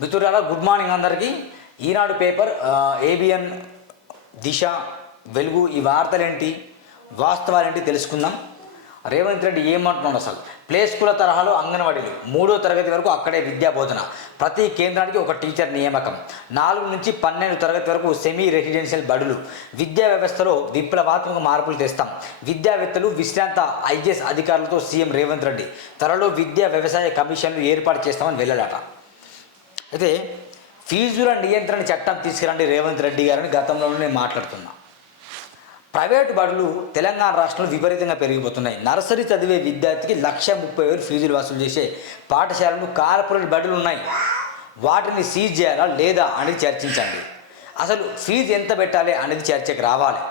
మిత్రులారా good morning అందరికీ. ఈనాడు paper ABN దిశ వెలుగు ఈ వార్తలేంటి వాస్తవాలేంటి తెలుసుకుందాం. రేవంత్ రెడ్డి ఏమంటున్నాడు అసలు? ప్లే స్కూల్ తరహాలో అంగన్వాడీలు మూడో తరగతి వరకు అక్కడే విద్యా బోధన ప్రతి కేంద్రానికి ఒక టీచర్ నియామకం. నాలుగు నుంచి పన్నెండు తరగతి వరకు సెమీ రెసిడెన్షియల్ బడులు. విద్యా వ్యవస్థలో విప్లవాత్మక మార్పులు తెస్తాం. విద్యావేత్తలు విశ్రాంత ఐఏఎస్ అధికారులతో సీఎం రేవంత్ రెడ్డి. త్వరలో విద్యా వ్యవసాయ కమిషన్లు ఏర్పాటు చేస్తామని వెళ్ళాడట అయితే ఫీజుల నియంత్రణ చట్టం తీసుకురండి రేవంత్ రెడ్డి గారని గతంలోనే నేను మాట్లాడుతున్నా. ప్రైవేటు బడులు తెలంగాణ రాష్ట్రంలో విపరీతంగా పెరిగిపోతున్నాయి. నర్సరీ చదివే విద్యార్థికి లక్ష ముప్పై వేలు ఫీజులు వసూలు చేసే పాఠశాలలు కార్పొరేట్ బడులు ఉన్నాయి. వాటిని సీజ్ చేయాలా లేదా అని చర్చించండి. అసలు ఫీజు ఎంత పెట్టాలి అనేది చర్చకు రావాలి.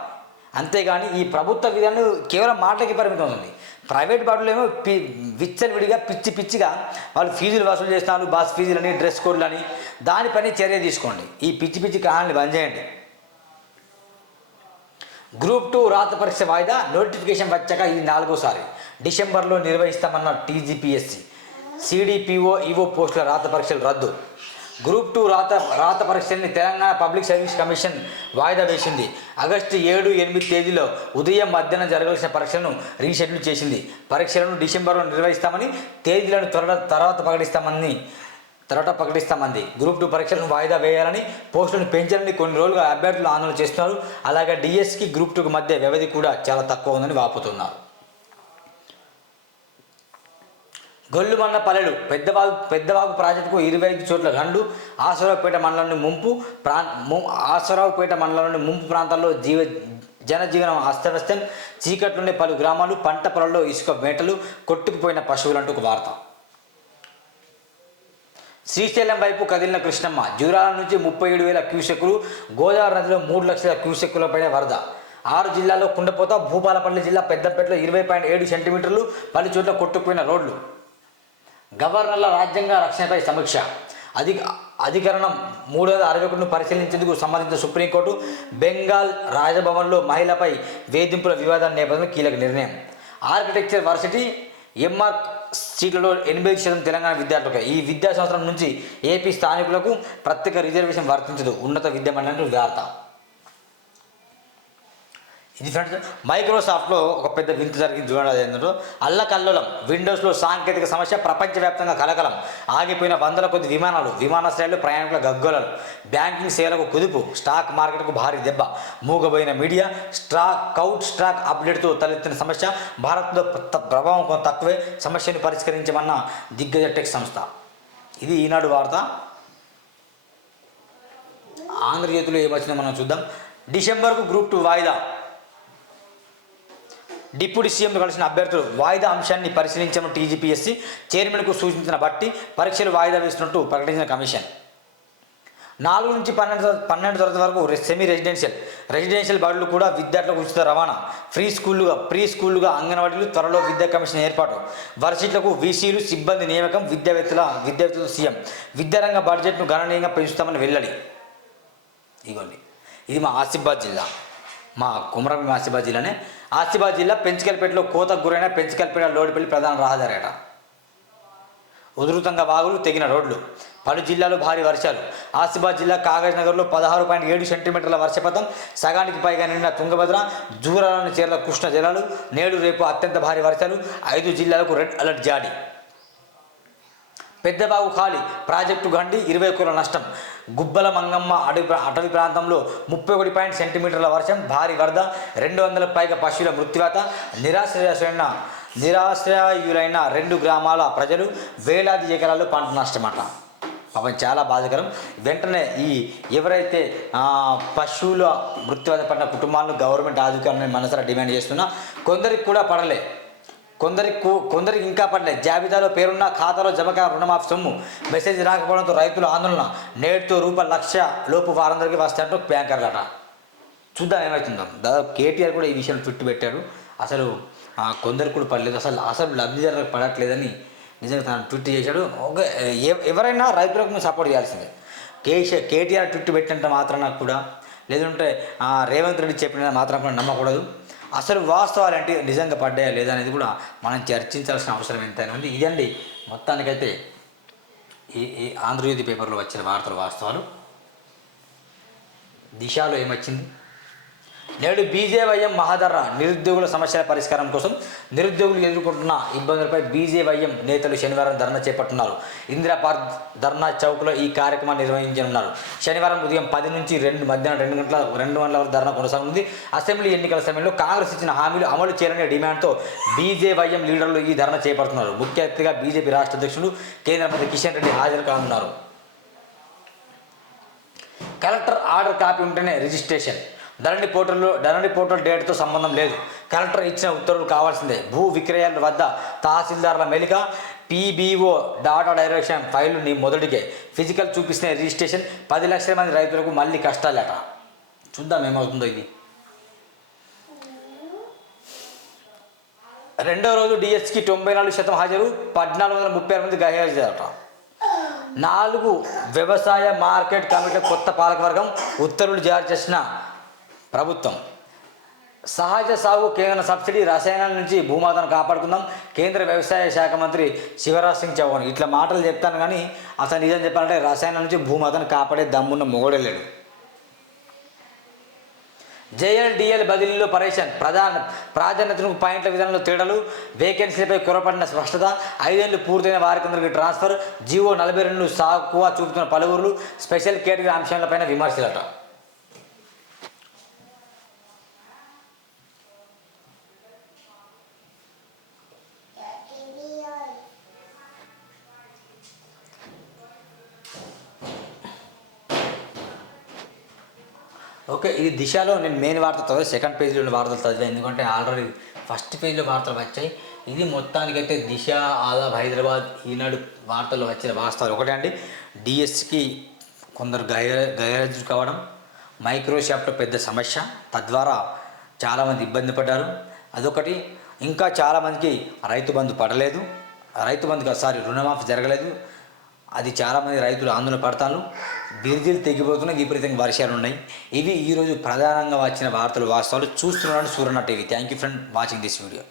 అంతేగాని ఈ ప్రభుత్వ విధానం కేవలం మాటలకి పరిమితం ఉంది ప్రైవేట్ బాటలు ఏమో పి విచ్చలవిడిగా పిచ్చి పిచ్చిగా వాళ్ళు ఫీజులు వసూలు చేస్తున్నారు బస్ ఫీజులని డ్రెస్ కోడ్లని దానిపైన చర్య తీసుకోండి. ఈ పిచ్చి పిచ్చి కహాన్ని బంద్ చేయండి. గ్రూప్ టూ రాత పరీక్ష వాయిదా నోటిఫికేషన్ వచ్చాక ఇది నాలుగోసారి. డిసెంబర్లో నిర్వహిస్తామన్న టీజీపీఎస్సీ. సిడిపిఓ ఈవో పోస్టుల రాత పరీక్షలు రద్దు. గ్రూప్ టూ రాత రాత పరీక్షల్ని తెలంగాణ పబ్లిక్ సర్వీస్ కమిషన్ వాయిదా వేసింది. ఆగస్టు ఏడు ఎనిమిది తేదీలో ఉదయం మధ్యాహ్నం జరగాల్సిన పరీక్షలను రీషెడ్యూల్ చేసింది. పరీక్షలను డిసెంబర్లో నిర్వహిస్తామని తేదీలను త్వర తర్వాత ప్రకటిస్తామని తర్వాత ప్రకటిస్తామంది. గ్రూప్ టూ పరీక్షలను వాయిదా వేయాలని పోస్టులను పెంచాలని కొన్ని రోజులుగా అభ్యర్థులు ఆందోళన చేస్తున్నారు. అలాగే డిఎస్కి గ్రూప్ టూకి మధ్య వ్యవధి కూడా చాలా తక్కువ ఉందని వాపుతున్నారు. గొల్లుమన్న పల్లెలు పెద్దవాగు పెద్దవాగు ప్రాజెక్టుకు ఇరవై ఐదు చోట్ల గండు ఆసరావుపేట నుండి ముంపు ప్రాం ఆసరావుపేట మండలం నుండి ముంపు ప్రాంతాల్లో జీవ జనజీవనం అస్తవ్యస్తం. చీకట్లుండే పలు గ్రామాలు పంట పొలంలో ఇసుక మేటలు కొట్టుకుపోయిన పశువులంటూ ఒక వార్త. శ్రీశైలం వైపు కదిలిన కృష్ణమ్మ జూరాల నుంచి ముప్పై ఏడు వేల క్యూసెక్కులు గోదావరి నదిలో మూడు లక్షల క్యూసెక్కులపైన వరద. ఆరు జిల్లాల్లో కుండపోత భూపాలపల్లి జిల్లా పెద్దపేటలో ఇరవై పాయింట్ ఏడు సెంటీమీటర్లు పలు చోట్ల కొట్టుకుపోయిన రోడ్లు. గవర్నర్ల రాజ్యాంగ రక్షణపై సమీక్ష. అధి అధికరణం మూడు వందల అరవై ఒకటిను పరిశీలించేందుకు సంబంధించిన సుప్రీంకోర్టు బెంగాల్ రాజభవన్లో మహిళపై వేధింపుల వివాదాల నేపథ్యంలో కీలక నిర్ణయం. ఆర్కిటెక్చర్ వర్సిటీ ఎంఆర్ సీట్లలో ఎనభై శాతం తెలంగాణ విద్యార్థులకు. ఈ విద్యా సంవత్సరం నుంచి ఏపీ స్థానికులకు ప్రత్యేక రిజర్వేషన్ వర్తించదు. ఉన్నత విద్యా మండలి వార్త. ఇది మైక్రోసాఫ్ట్లో ఒక పెద్ద వింత జరిగింది చూడండి అది ఏంటంటే అల్లకల్లోలం విండోస్లో సాంకేతిక సమస్య ప్రపంచవ్యాప్తంగా కలకలం ఆగిపోయిన వందల కొద్ది విమానాలు విమానాశ్రయాలు ప్రయాణికుల గగ్గోలలు బ్యాంకింగ్ సేవలకు కుదుపు స్టాక్ మార్కెట్కు భారీ దెబ్బ మూగబోయిన మీడియా స్టాక్ కౌట్ స్టాక్ అప్డేట్తో తలెత్తిన సమస్య భారత్లో ప్రభావం కొంత తక్కువే సమస్యను పరిష్కరించమన్న దిగ్గజ టెక్ సంస్థ. ఇది ఈనాడు వార్త. ఆంధ్రజ్యోతిలో ఏమొచ్చిందో మనం చూద్దాం. డిసెంబర్కు గ్రూప్ టూ వాయిదా. డిప్యూటీ సీఎంతో కలిసిన అభ్యర్థులు వాయిదా అంశాన్ని పరిశీలించిన టీజీపీఎస్సీ చైర్మన్కు సూచించిన బట్టి పరీక్షలు వాయిదా వేస్తున్నట్టు ప్రకటించిన కమిషన్. నాలుగు నుంచి పన్నెండు పన్నెండు తరగతి వరకు సెమీ రెసిడెన్షియల్ రెసిడెన్షియల్ బడులు కూడా విద్యార్థులకు ఉచిత రవాణా. ఫ్రీ స్కూళ్ళుగా ప్రీ స్కూళ్ళుగా అంగన్వాడీలు త్వరలో విద్యా కమిషన్ ఏర్పాటు. వర్సిటీలకు వీసీలు సిబ్బంది నియామకం విద్యావేత్తల విద్యావేత్తలు సీఎం. విద్యారంగ బడ్జెట్ను గణనీయంగా పెంచుతామని వెల్లడి. ఇగోండి. ఇది మా ఆసిఫాబాద్ జిల్లా. మా కుమరం ఆసిఫాబాద్ జిల్లానే ఆసిఫాబాద్ జిల్లా పెంచికల్పేటలో కోతకు గురైన పెంచికల్పేట లోడిపల్లి ప్రధాన రహదారేట ఉధృతంగా వాగులు తెగిన రోడ్లు. పలు జిల్లాలో భారీ వర్షాలు. ఆసిఫాబాద్ జిల్లా కాగజ్ నగర్లో పదహారు పాయింట్ ఏడు సెంటీమీటర్ల వర్షపాతం. సగానికి పైగా నిండిన తుంగభద్ర జూరాలను చేరిన కృష్ణ జలాలు. నేడు రేపు అత్యంత భారీ వర్షాలు. ఐదు జిల్లాలకు రెడ్ అలర్ట్ జారీ. పెద్దబాబు ఖాళీ. ప్రాజెక్టు గండి ఇరవై కోట్ల నష్టం. గుబ్బల మంగమ్మ అడవి ప్రా- అటవీ ప్రాంతంలో ముప్పై ఒకటి పాయింట్ సెంటీమీటర్ల వర్షం భారీ వరద రెండు వందల పైగా పశువుల మృత్యువాత నిరాశ్రయులైన నిరాశ్రయులైన రెండు గ్రామాల ప్రజలు వేలాది ఎకరాలు పంట నష్టమట. పాపం చాలా బాధకరం. వెంటనే ఈ ఎవరైతే పశువుల మృత్యువాత పడిన కుటుంబాలను గవర్నమెంట్ ఆదుకోవాలని మనసులో డిమాండ్ చేస్తున్నా కొందరికి కూడా పడలే. కొందరికి కొందరికి ఇంకా పడలేదు జాబితాలో పేరున్న ఖాతాలో జమకా రుణమాఫీ సొమ్ము. మెసేజ్ రాకపోవడంతో రైతుల ఆందోళన. నేటితో రూపాయలు లక్ష లోపు వారందరికీ వస్తాయంటూ బ్యాంకర్లట చూద్దాం ఏమవుతుందో దాదాపు కేటీఆర్ కూడా ఈ విషయం చుట్టు పెట్టాడు. అసలు కొందరికి కూడా పడలేదు. అసలు అసలు లబ్ధిదారులకు పడట్లేదని నిజంగా తను ట్విట్ చేశాడు. ఒక ఎవరైనా రైతులకు మేము సపోర్ట్ చేయాల్సిందే. కేసీ కేటీఆర్ ట్విట్ పెట్టినంత మాత్రాన కూడా లేదంటే రేవంత్ రెడ్డి చెప్పిన మాత్రం కూడా నమ్మకూడదు. అసలు వాస్తవాలు అంటే నిజంగా పడ్డాయా లేదా అనేది కూడా మనం చర్చించాల్సిన అవసరం ఎంతైనా ఉంది. ఇదండి మొత్తానికైతే ఈ ఈ ఆంధ్రజ్యోతి పేపర్లో వచ్చిన వార్తలు వాస్తవాలు. దిశలో ఏమొచ్చింది? నేడు బీజేవైఎం మహాధర నిరుద్యోగుల సమస్యల పరిష్కారం కోసం నిరుద్యోగులు ఎదుర్కొంటున్న ఇబ్బందులపై బీజేవైఎం నేతలు శనివారం ధర్నా చేపట్టున్నారు. ఇందిరా పార్క్ ధర్నా చౌక్లో ఈ కార్యక్రమాన్ని నిర్వహించనున్నారు. శనివారం ఉదయం పది నుంచి రెండు మధ్యాహ్నం రెండు గంటల రెండు గంటల వరకు ధర్నా కొనసాగుతుంది. అసెంబ్లీ ఎన్నికల సమయంలో కాంగ్రెస్ ఇచ్చిన హామీలు అమలు చేయాలనే డిమాండ్తో బీజేవైఎం లీడర్లు ఈ ధర్నా చేపడుతున్నారు. ముఖ్య అతిథిగా బీజేపీ రాష్ట్ర అధ్యక్షుడు కేంద్ర మంత్రి కిషన్ రెడ్డి హాజరు కానున్నారు. కలెక్టర్ ఆర్డర్ కాపీ ఉంటేనే రిజిస్ట్రేషన్. ధరణి పోర్టల్లో ధరణి పోర్టల్ డేట్తో సంబంధం లేదు. కలెక్టర్ ఇచ్చిన ఉత్తర్వులు కావాల్సిందే. భూ విక్రయాల వద్ద తహసీల్దార్ల మెలిక పీబీఓ డాటా డైరెక్షన్ ఫైలు నీ మొదటికే. ఫిజికల్ చూపిస్తున్న రిజిస్ట్రేషన్ పది లక్షల మంది రైతులకు మళ్ళీ కష్టాలట. చూద్దాం ఏమవుతుందో ఇది. రెండో రోజు డిఎస్కి తొంభై నాలుగు శాతం హాజరు పద్నాలుగు వందల ముప్పై ఆరు మంది గైహాజరట నాలుగు వ్యవసాయ మార్కెట్ కమిటీ కొత్త పాలకవర్గం ఉత్తర్వులు జారీ చేసిన ప్రభుత్వం. సహజ సాగు కేంద్ర సబ్సిడీ రసాయనాల నుంచి భూమాతను కాపాడుకుందాం. కేంద్ర వ్యవసాయ శాఖ మంత్రి శివరాజ్ సింగ్ చౌహాన్ ఇట్లా మాటలు చెప్తాను కానీ అసలు నిజం చెప్పాలంటే రసాయనాల నుంచి భూమాతను కాపాడే దమ్మున్న మొగడలేడు జేఎల్డిఎల్ బదిలీలో పరేషన్ ప్రధాన ప్రాధాన్యతను పాయింట్ల విధానంలో తేడాలు వేకెన్సీలపై కురపడిన స్పష్టత ఐదేళ్ళు పూర్తయిన వారికందరికి ట్రాన్స్ఫర్ జీవో నలభై రెండు సాకువ చూపుతున్న పలువురు స్పెషల్ కేటగిరీ అంశాలపైన విమర్శలట. ఓకే ఇది దిశలో నేను మెయిన్ వార్త చదివా సెకండ్ పేజీలో ఉన్న వార్తలు చదివా. ఎందుకంటే ఆల్రెడీ ఫస్ట్ పేజీలో వార్తలు వచ్చాయి. ఇది మొత్తానికైతే దిశ ఆదాబ్ హైదరాబాద్ ఈనాడు వార్తల్లో వచ్చిన వాస్తవాలు. ఒకటే అండి డిఎస్కి కొందరు గైర గైరాజు కావడం మైక్రోసాఫ్ట్ పెద్ద సమస్య. తద్వారా చాలామంది ఇబ్బంది పడ్డారు. అదొకటి. ఇంకా చాలామందికి రైతు బంధు పడలేదు. రైతు బంధుకు సారీ రుణమాఫీ జరగలేదు. అది చాలామంది రైతులు ఆందోళన పడతాను బిర్జీలు తెగిపోతున్న విపరీతంగా వర్షాలు ఉన్నాయి. ఇవి ఈరోజు ప్రధానంగా వచ్చిన వార్తలు వాస్తవాలు చూస్తున్నాడు సూర్యన TV. Thank you friend watching this video